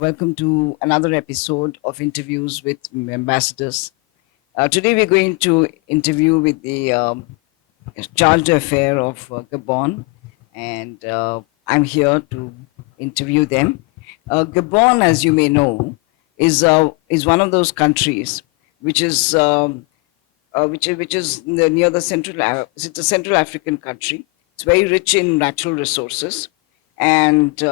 Welcome to another episode of interviews with ambassadors. Today we're going to interview with the charge d'affaires of Gabon, and I'm here to interview them. Gabon, as you may know, is one of those countries which is near the it's a Central African country. It's very rich in natural resources, and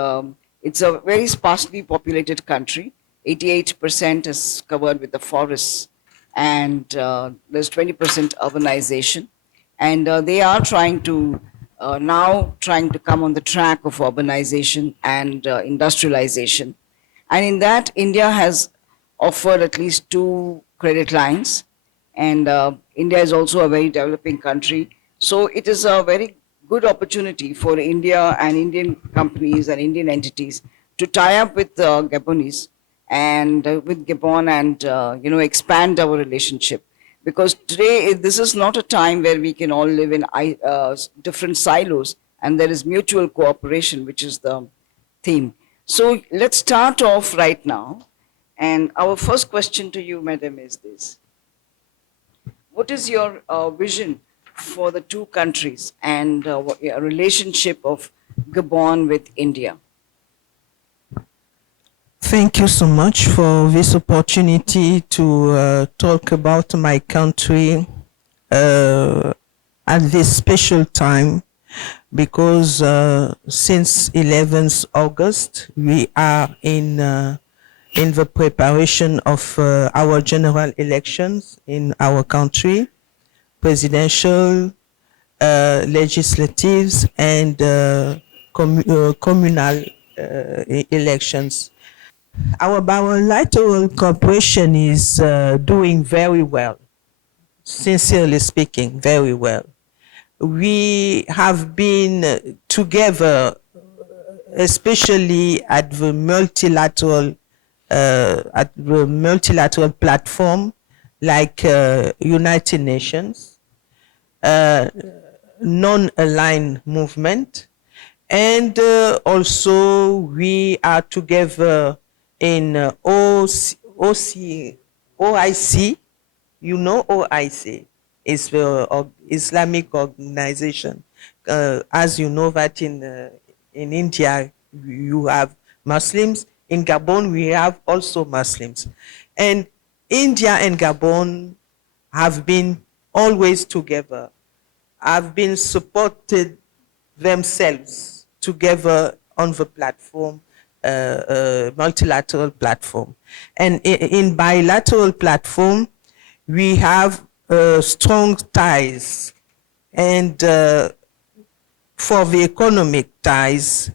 it's a very sparsely populated country. 88% is covered with the forests, and there's 20% urbanization, and they are trying to come on the track of urbanization and industrialization. And in that, India has offered at least two credit lines, and India is also a very developing country. So it is a very good opportunity for India and Indian companies and Indian entities to tie up with Gabonese and with Gabon and expand our relationship. Because today this is not a time where we can all live in different silos, and there is mutual cooperation, which is the theme. So let's start off right now. And our first question to you, madam, is this. What is your vision for the two countries and a relationship of Gabon with India? Thank you so much for this opportunity to talk about my country at this special time, because since 11th August, we are in the preparation of our general elections in our country, presidential, legislatives, and communal elections. Our bilateral cooperation is doing very well, sincerely speaking, very well. We have been together, especially at the multilateral platform like United Nations, non-aligned movement, and also we are together in OIC. You know OIC is the Islamic organization. As you know that in India you have Muslims. In Gabon, we have also Muslims. And India and Gabon have been always together, have been supported themselves together on the platform, multilateral platform. And in bilateral platform, we have strong ties. And for the economic ties,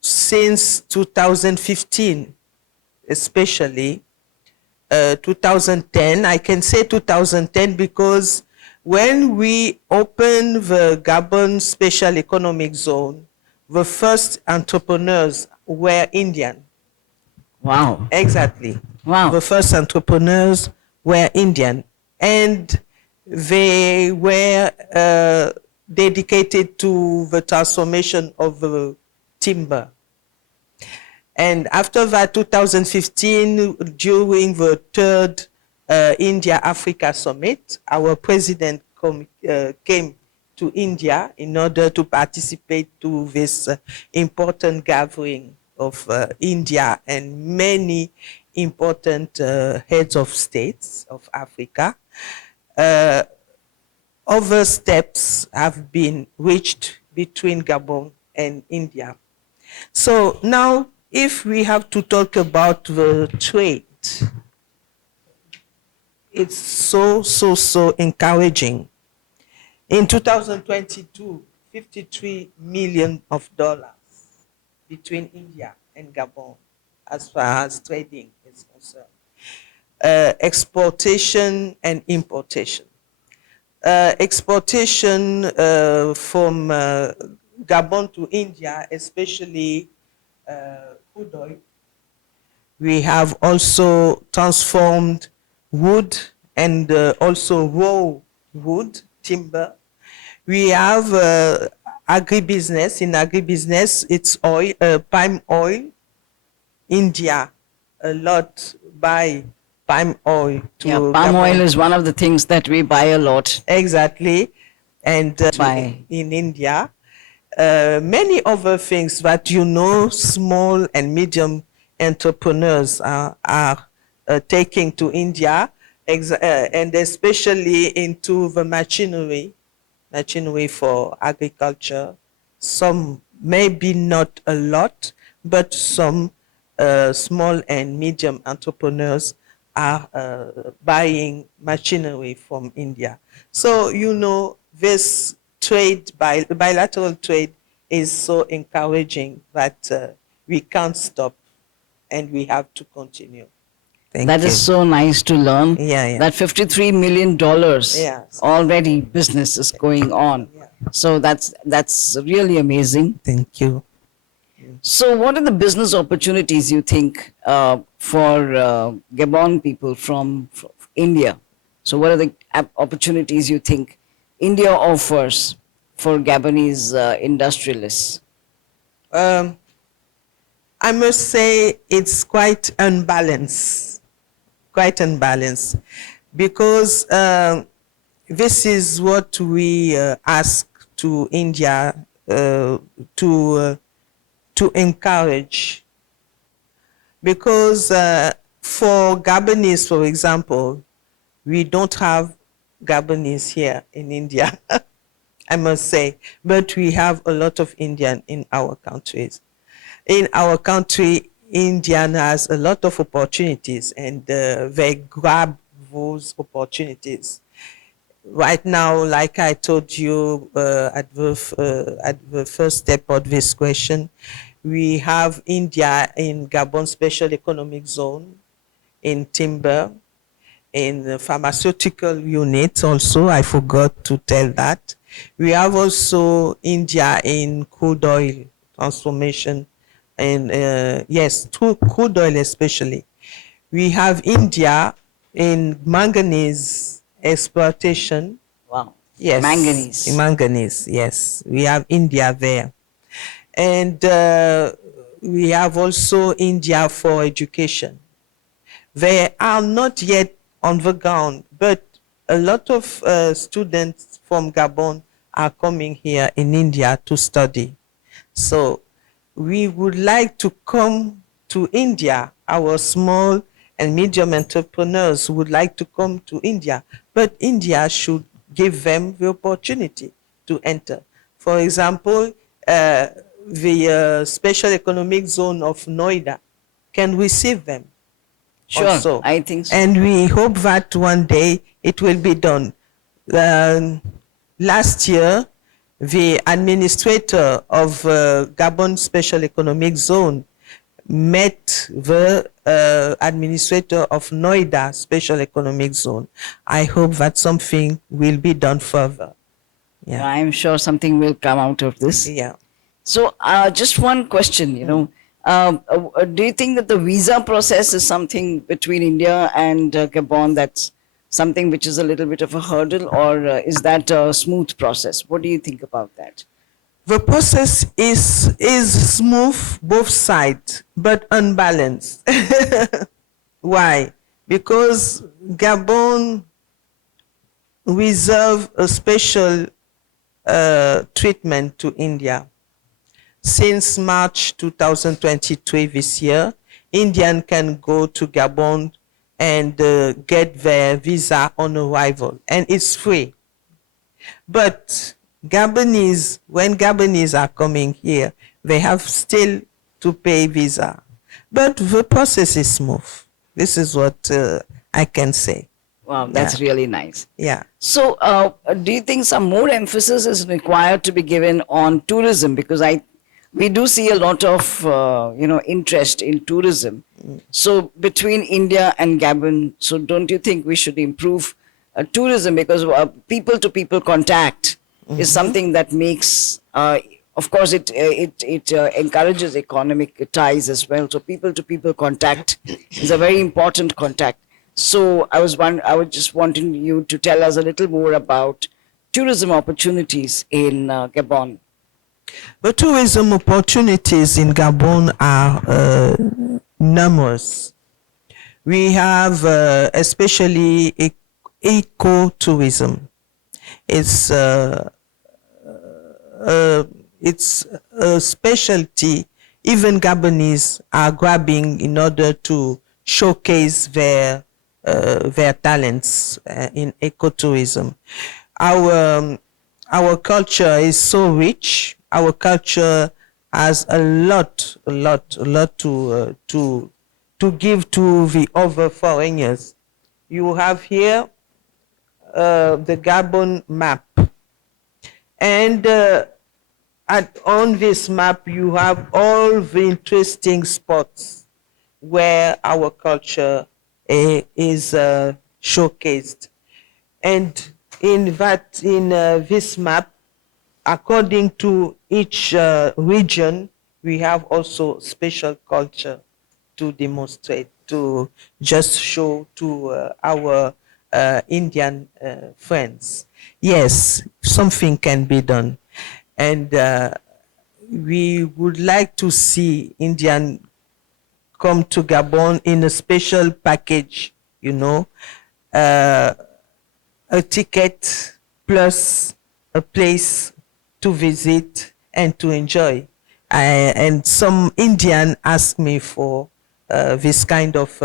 since 2015, especially 2010, I can say 2010 because when we opened the Gabon Special Economic Zone, the first entrepreneurs were Indian. Wow. Exactly. Wow. The first entrepreneurs were Indian, and they were dedicated to the transformation of the timber. And after that, 2015, during the third India-Africa Summit, our president came to India in order to participate to this important gathering of India and many important heads of states of Africa. Other steps have been reached between Gabon and India. So now, if we have to talk about the trade, it's so encouraging. In 2022, $53 million between India and Gabon as far as trading is concerned. Exportation and importation. Exportation from Gabon to India, especially crude oil. We have also transformed wood and also raw wood, timber. We have agribusiness. In agribusiness, it's oil, palm oil, India a lot buy palm oil to Yeah, palm oil Gabon. is one of the things that we buy a lot. Exactly. And Buy. in India, many other things that small and medium entrepreneurs are taking to India, and especially into the machinery for agriculture. Some maybe not a lot, but some small and medium entrepreneurs are buying machinery from India. So, this bilateral trade is so encouraging that we can't stop and we have to continue. Thank That you. is so nice to learn. Yeah. That $53 million Yes. already business is going on. Yeah. So that's really amazing. Thank you. So what are the business opportunities you think for Gabon people from India? So what are the opportunities you think India offers for Gabonese industrialists? I must say it's quite unbalanced, because this is what we ask to India to encourage. Because for Gabonese, for example, we don't have Gabonese here in India, I must say, but we have a lot of Indian in our countries. In our country, Indian has a lot of opportunities, and they grab those opportunities. Right now, like I told you at the first step of this question, we have India in Gabon Special Economic Zone, in timber, in the pharmaceutical unit also. I forgot to tell that. We have also India in crude oil transformation, and yes, through crude oil especially. We have India in manganese exploitation. Wow. Yes. Manganese. Manganese, yes. We have India there. And we have also India for education. They are not yet on the ground, but a lot of students from Gabon are coming here in India to study. So we would like to come to India. Our small and medium entrepreneurs would like to come to India, but India should give them the opportunity to enter. For example, the special economic zone of Noida can receive them. Sure, Also. I think so. And we hope that one day it will be done. Last year, the administrator of Gabon Special Economic Zone met the administrator of Noida Special Economic Zone. I hope that something will be done further. Yeah. I'm sure something will come out of this. Yeah. So just one question, do you think that the visa process is something between India and Gabon that's something which is a little bit of a hurdle, or is that a smooth process? What do you think about that? The process is smooth both sides, but unbalanced. Why? Because Gabon reserve a special treatment to India. Since March 2023 this year, Indian can go to Gabon and get their visa on arrival, and it's free. But Gabonese, when Gabonese are coming here, they have still to pay visa. But the process is smooth. This is what I can say. Wow, that's really nice. Yeah. So do you think some more emphasis is required to be given on tourism? Because we do see a lot of interest in tourism. So between India and Gabon, so don't you think we should improve tourism, because people to people contact is something that makes of course it encourages economic ties as well. So people to people contact is a very important contact. So I was just wanting you to tell us a little more about tourism opportunities in Gabon. The tourism opportunities in Gabon are numerous. We have especially ecotourism. It's it's a specialty even Gabonese are grabbing in order to showcase their talents in ecotourism. Our culture is so rich. Our culture has a lot to give to the other foreigners. You have here the Gabon map, and on this map you have all the interesting spots where our culture is showcased. And in this map, according to each region, we have also special culture to demonstrate, to just show to our Indian friends. Yes, something can be done. And we would like to see Indian come to Gabon in a special package, you know, a ticket plus a place to visit and to enjoy. And some Indian asked me for this kind of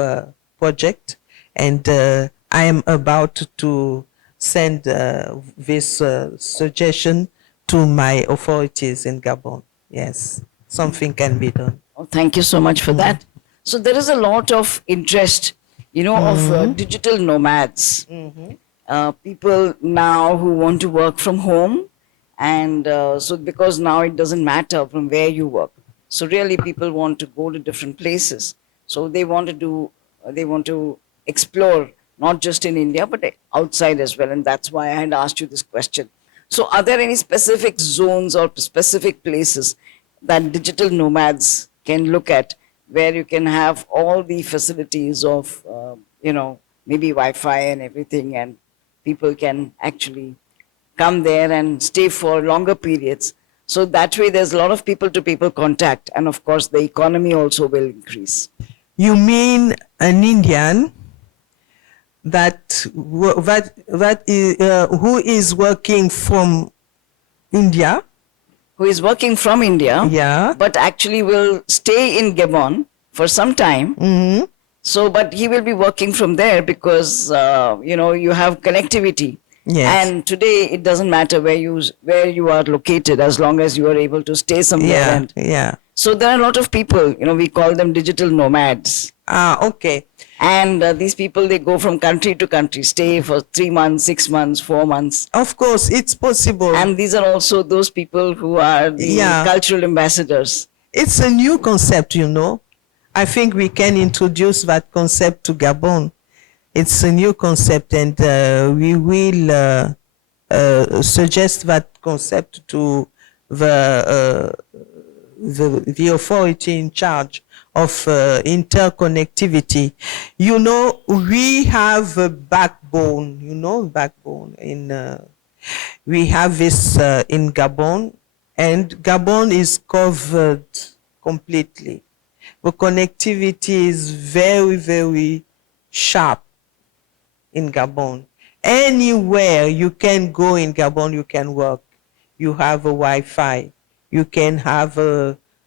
project, and I am about to send this suggestion to my authorities in Gabon. Yes, something can be done. Oh, thank you so much for that. So there is a lot of interest, of digital nomads. People now who want to work from home, and so because now it doesn't matter from where you work. So really, people want to go to different places. So they want to explore not just in India but outside as well, and that's why I had asked you this question. So are there any specific zones or specific places that digital nomads can look at, where you can have all the facilities of, maybe Wi-Fi and everything, and people can actually come there and stay for longer periods? So that way there's a lot of people to people contact, and of course the economy also will increase. You mean an Indian that is who is working from India? Who is working from India, Yeah. but actually will stay in Gabon for some time. Mm-hmm. So, but he will be working from there because, you have connectivity. Yes. And today it doesn't matter where you are located, as long as you are able to stay somewhere. Yeah. And Yeah. so there are a lot of people, we call them digital nomads. Ah, okay. And these people, they go from country to country, stay for 3 months, 6 months, 4 months. Of course, it's possible. And these are also those people who are the cultural ambassadors. It's a new concept, I think we can introduce that concept to Gabon. It's a new concept, and we will suggest that concept to the authority in charge of interconnectivity. We have a backbone, backbone we have this in Gabon, and Gabon is covered completely. The connectivity is very, very sharp in Gabon. Anywhere you can go in Gabon, you can work. You have a Wi-Fi. You can have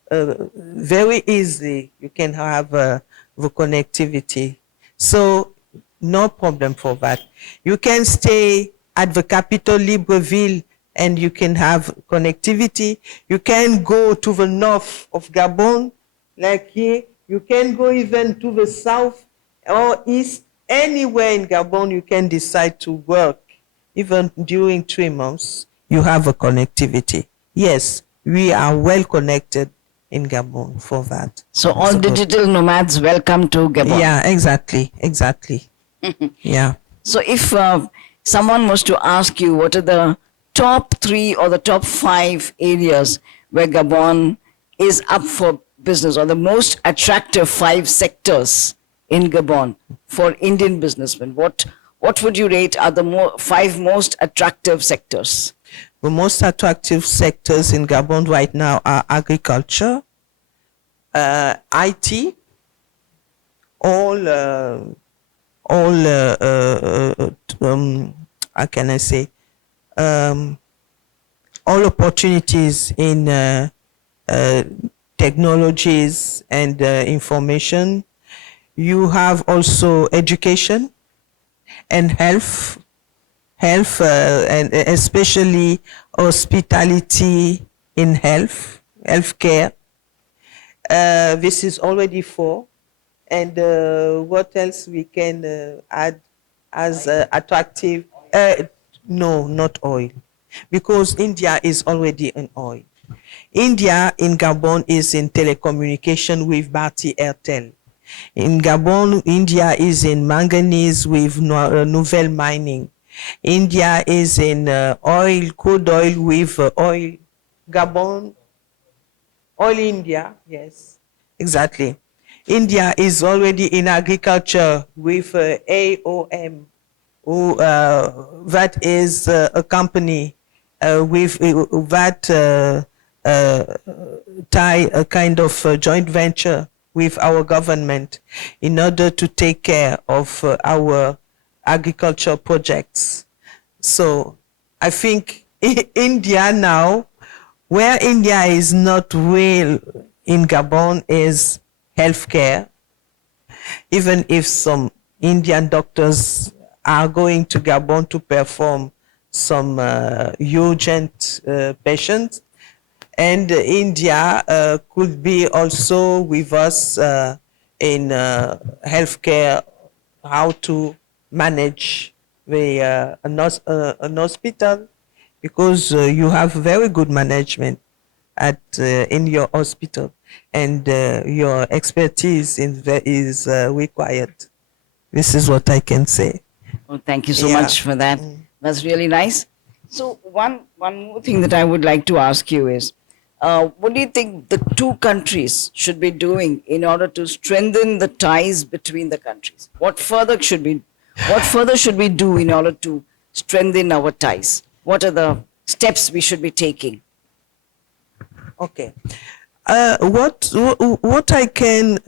very easy, you can have the connectivity. So no problem for that. You can stay at the capital, Libreville, and you can have connectivity. You can go to the north of Gabon, like here. You can go even to the south or east. Anywhere in Gabon, you can decide to work. Even during 3 months, you have a connectivity. Yes, we are well connected in Gabon for that. So all digital nomads, welcome to Gabon. Yeah, exactly. Yeah. So if someone was to ask you what are the top 3 or the top 5 areas where Gabon is up for business, or the most attractive 5 sectors in Gabon for Indian businessmen, what would you rate are the 5 most attractive sectors? The most attractive sectors in Gabon right now are agriculture, IT, all how can I say, um, all opportunities in technologies and information. You have also education and health and especially hospitality in healthcare. This is already four. And what else we can add as attractive? No, not oil, because India is already in oil. India in Gabon is in telecommunication with Bharti Airtel. In Gabon, India is in manganese with Nouvelle Mining. India is in oil, crude oil with oil. Gabon, oil India, yes, exactly. India is already in agriculture with AOM, who, that is a company with that tie a kind of joint venture with our government in order to take care of our agriculture projects. So I think India now, where India is not well in Gabon, is healthcare. Even if some Indian doctors are going to Gabon to perform some urgent patients, and India could be also with us in healthcare, how to manage the an hospital, because you have very good management at in your hospital, and your expertise is required. This is what I can say. Well, thank you so Yeah. much for that. That's really nice. So one more thing that I would like to ask you is, what do you think the two countries should be doing in order to strengthen the ties between the countries? What further should we do in order to strengthen our ties? What are the steps we should be taking? Okay. What I can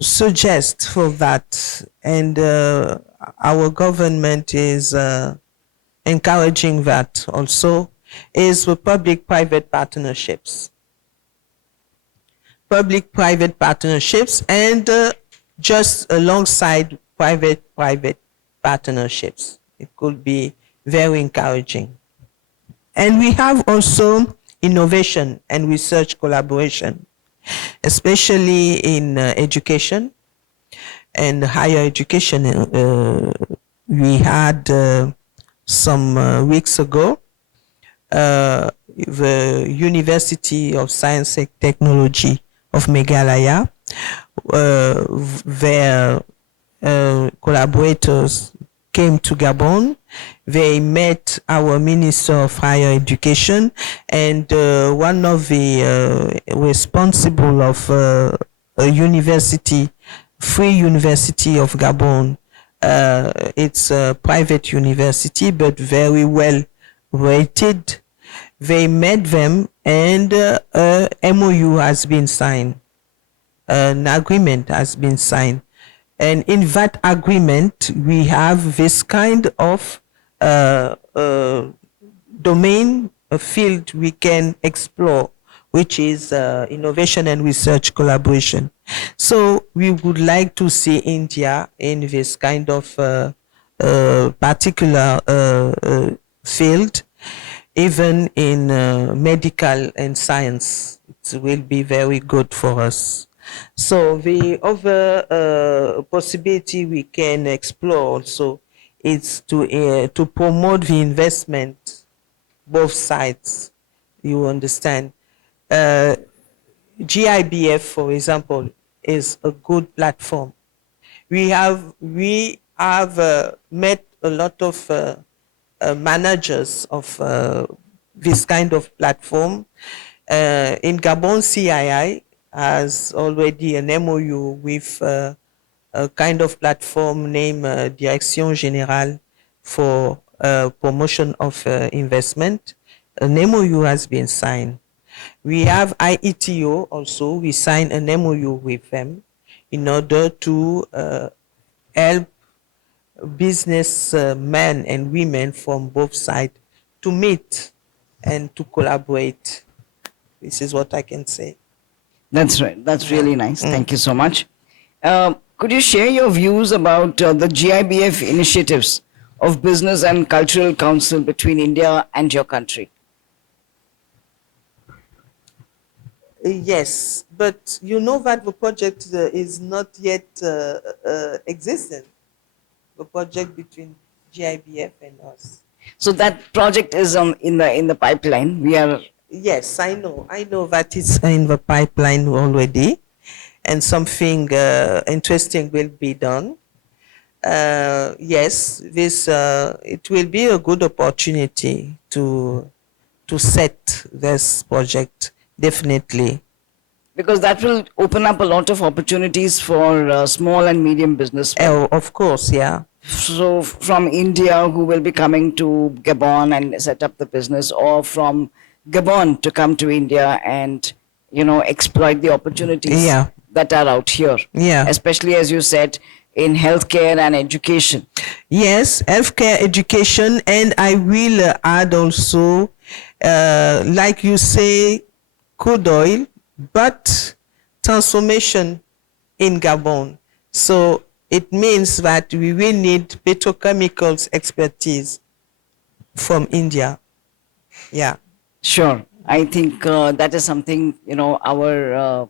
suggest for that, and our government is encouraging that also, is with public-private partnerships. Public-private partnerships, and just alongside private-private partnerships. It could be very encouraging. And we have also innovation and research collaboration, especially in education and higher education. We had some weeks ago the University of Science and Technology of Meghalaya, their collaborators came to Gabon. They met our Minister of Higher Education, and one of the responsible of a university, Free University of Gabon. It's a private university, but very well rated. They met them, and a MOU has been signed. An agreement has been signed. And in that agreement, we have this kind of domain, a field we can explore, which is innovation and research collaboration. So we would like to see India in this kind of particular field, even in medical and science. It will be very good for us. So the other possibility we can explore also is to promote the investment, both sides. You understand? GIBF, for example, is a good platform. We have met a lot of managers of this kind of platform. In Gabon, CII has already an MOU with a kind of platform named Direction Générale for promotion of investment. An MOU has been signed. We have IETO also. We signed an MOU with them in order to help businessmen and women from both sides to meet and to collaborate. This is what I can say. That's right. That's Yeah. really nice. Thank you so much. Could you share your views about the GIBF initiatives of Business and Cultural Council between India and your country? Yes, but you know that the project is not yet existent. The project between GIBF and us. So that project is in the pipeline. We are Yes, I know. I know that it's in the pipeline already, and something interesting will be done. Yes, this it will be a good opportunity to set this project definitely. because that will open up a lot of opportunities for small and medium businessmen. Of course, yeah. So from India who will be coming to Gabon and set up the business, or from Gabon to come to India and exploit the opportunities Yeah. that are out here. Yeah. Especially as you said in healthcare and education. Yes, healthcare, education, and I will add also, like you say, crude oil, but transformation in Gabon. So it means that we will need petrochemicals expertise from India. Yeah. Sure, I think that is something our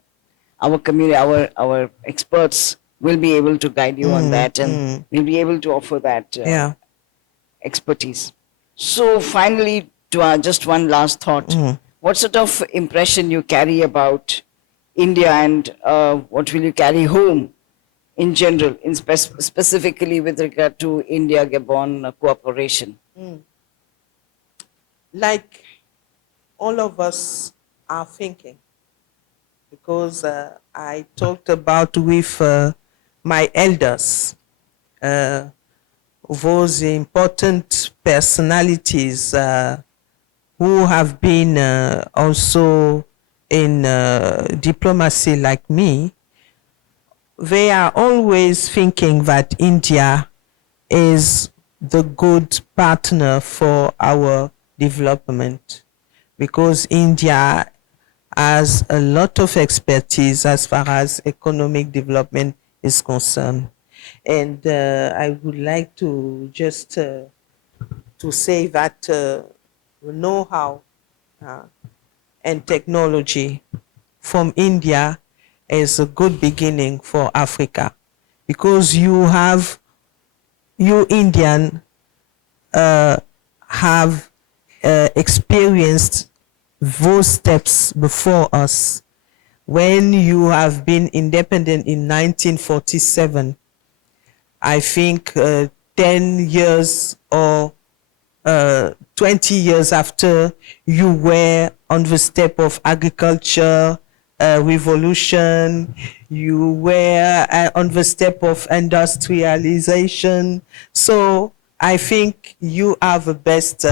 community, our experts will be able to guide you on that, and we'll be able to offer that Yeah. expertise. So finally, to just one last thought, what sort of impression you carry about India, and what will you carry home in general, in specifically with regard to India-Gabon cooperation? Like all of us are thinking, because I talked about with my elders, those important personalities who have been also in diplomacy like me. They are always thinking that India is the good partner for our development, because India has a lot of expertise as far as economic development is concerned. And I would like to just to say that know-how and technology from India is a good beginning for Africa, because you Indian have experienced those steps before us. When you have been independent in 1947, I think 10 years or 20 years after, you were on the step of agriculture revolution, you were on the step of industrialization. So I think you are the best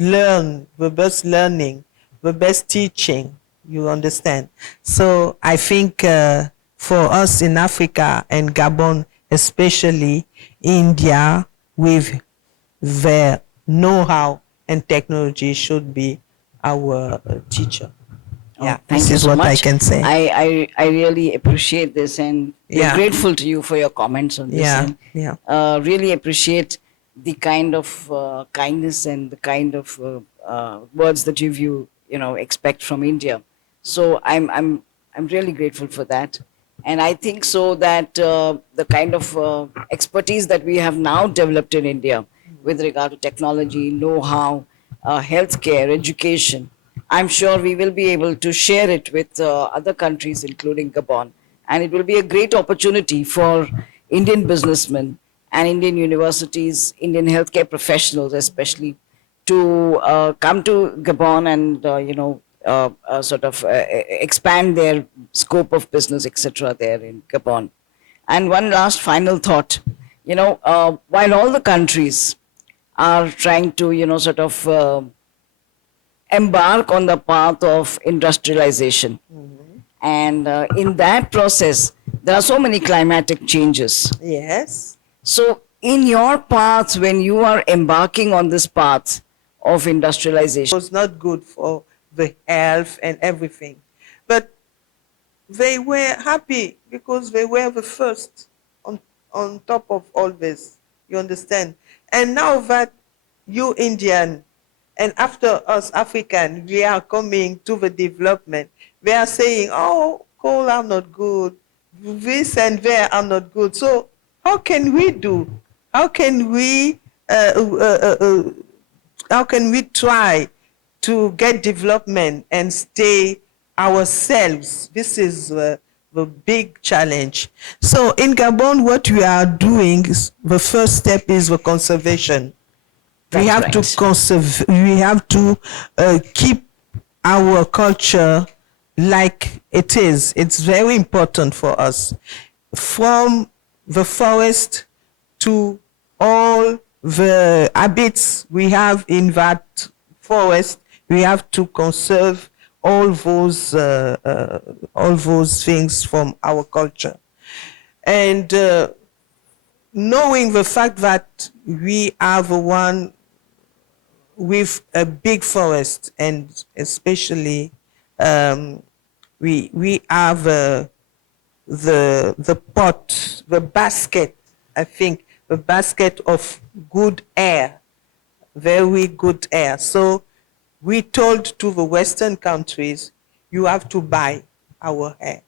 learning, the best teaching, you understand. So I think for us in Africa and Gabon, especially India, with their know-how and technology, should be our teacher. Yeah, Thank this you is so what I much. can say. I really appreciate this, and we're Yeah. grateful to you for your comments on this. Yeah, And yeah. really appreciate the kind of kindness and the kind of words that you expect from India. So I'm really grateful for that, and I think so that the kind of expertise that we have now developed in India with regard to technology, know-how, healthcare, education, I'm sure we will be able to share it with other countries, including Gabon. And it will be a great opportunity for Indian businessmen and Indian universities, Indian healthcare professionals especially, to come to Gabon and, sort of expand their scope of business, etc., there in Gabon. And one last final thought, while all the countries are trying to, sort of embark on the path of industrialization. And in that process, there are so many climatic changes. Yes. So in your paths, when you are embarking on this path of industrialization, Was not good for the health and everything. But they were happy because they were the first on top of all this. You understand? And now that you Indian and after us African, we are coming to the development. They are saying, oh, coal are not good. This and that are not good. So how can we do? How can we uh, uh, uh, uh, how can we try to get development and stay ourselves? This is the big challenge. So in Gabon, what we are doing is the first step is the conservation. We That's have right. to conserve. We have to keep our culture like it is. It's very important for us. From the forest to all the habits we have in that forest, we have to conserve all those things from our culture. And knowing the fact that we are the one with a big forest, and especially we have the pot, the basket, I think, the basket of good air, very good air. So we told to the Western countries, you have to buy our air.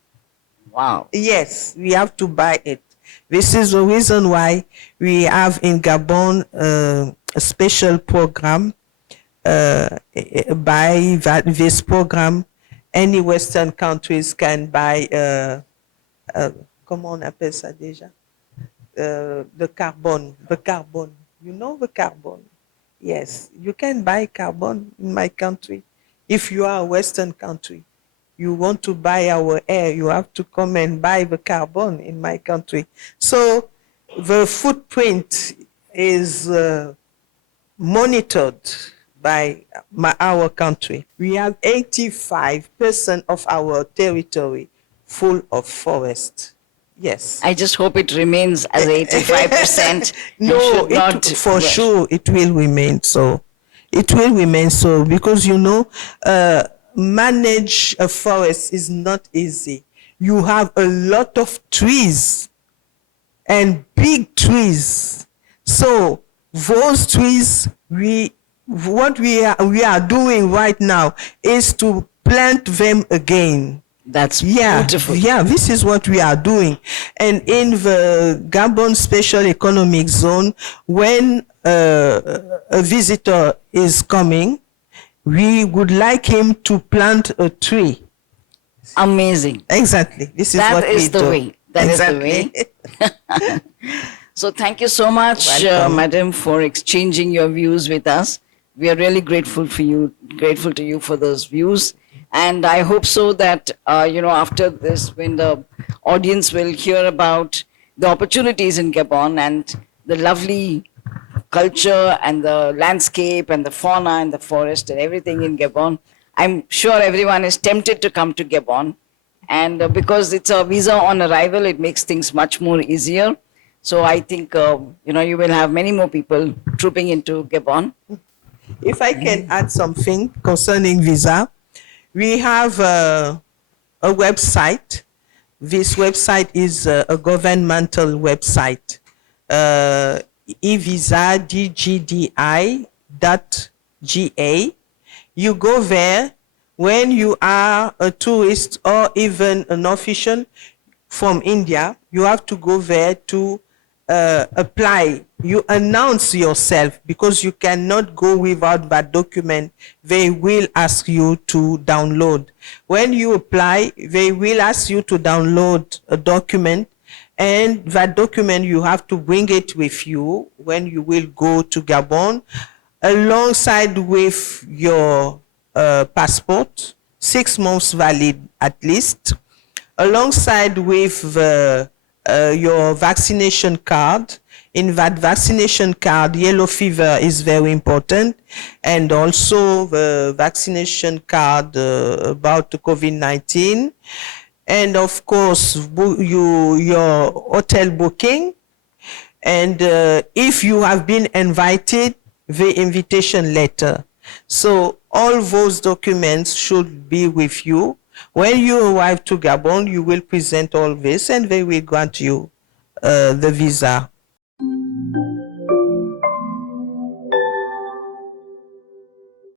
wow. Yes, we have to buy it. This is the reason why we have in Gabon a special program. By this program, any Western countries can buy, comment on appelle ça déjà? The carbon. You know the carbon? Yes, you can buy carbon in my country. If you are a Western country, you want to buy our air, you have to come and buy the carbon in my country. So the footprint is monitored by our country. We have 85% of our territory full of forest. Yes. I just hope it remains as 85%. No, for sure it will remain so. It will remain so because manage a forest is not easy. You have a lot of trees and big trees. So those trees, what we are doing right now is to plant them again. That's beautiful. Yeah, this is what we are doing. And in the Gabon Special Economic Zone, when a visitor is coming, we would like him to plant a tree. Amazing. Exactly. This is That what is we the do. way. That is the Exactly. way. So thank you so much, Welcome. Madam, for exchanging your views with us. We are really grateful to you for those views. And I hope so that, after this, when the audience will hear about the opportunities in Gabon and the lovely culture and the landscape and the fauna and the forest and everything in Gabon, I'm sure everyone is tempted to come to Gabon. And because it's a visa on arrival, it makes things much more easier. So I think, you will have many more people trooping into Gabon. If I can add something concerning visa, we have a website. This website is a governmental website, evisa.dgdi.ga. You go there when you are a tourist or even an official from India. You have to go there to apply. You announce yourself because you cannot go without that document. They will ask you to download. When you apply, they will ask you to download a document, and that document you have to bring it with you when you will go to Gabon, alongside with your passport, 6 months valid at least, alongside with your vaccination card. In that vaccination card, yellow fever is very important, and also the vaccination card about COVID-19. and of course your hotel booking, and if you have been invited, the invitation letter. So all those documents should be with you. When you arrive to Gabon, you will present all this and they will grant you the visa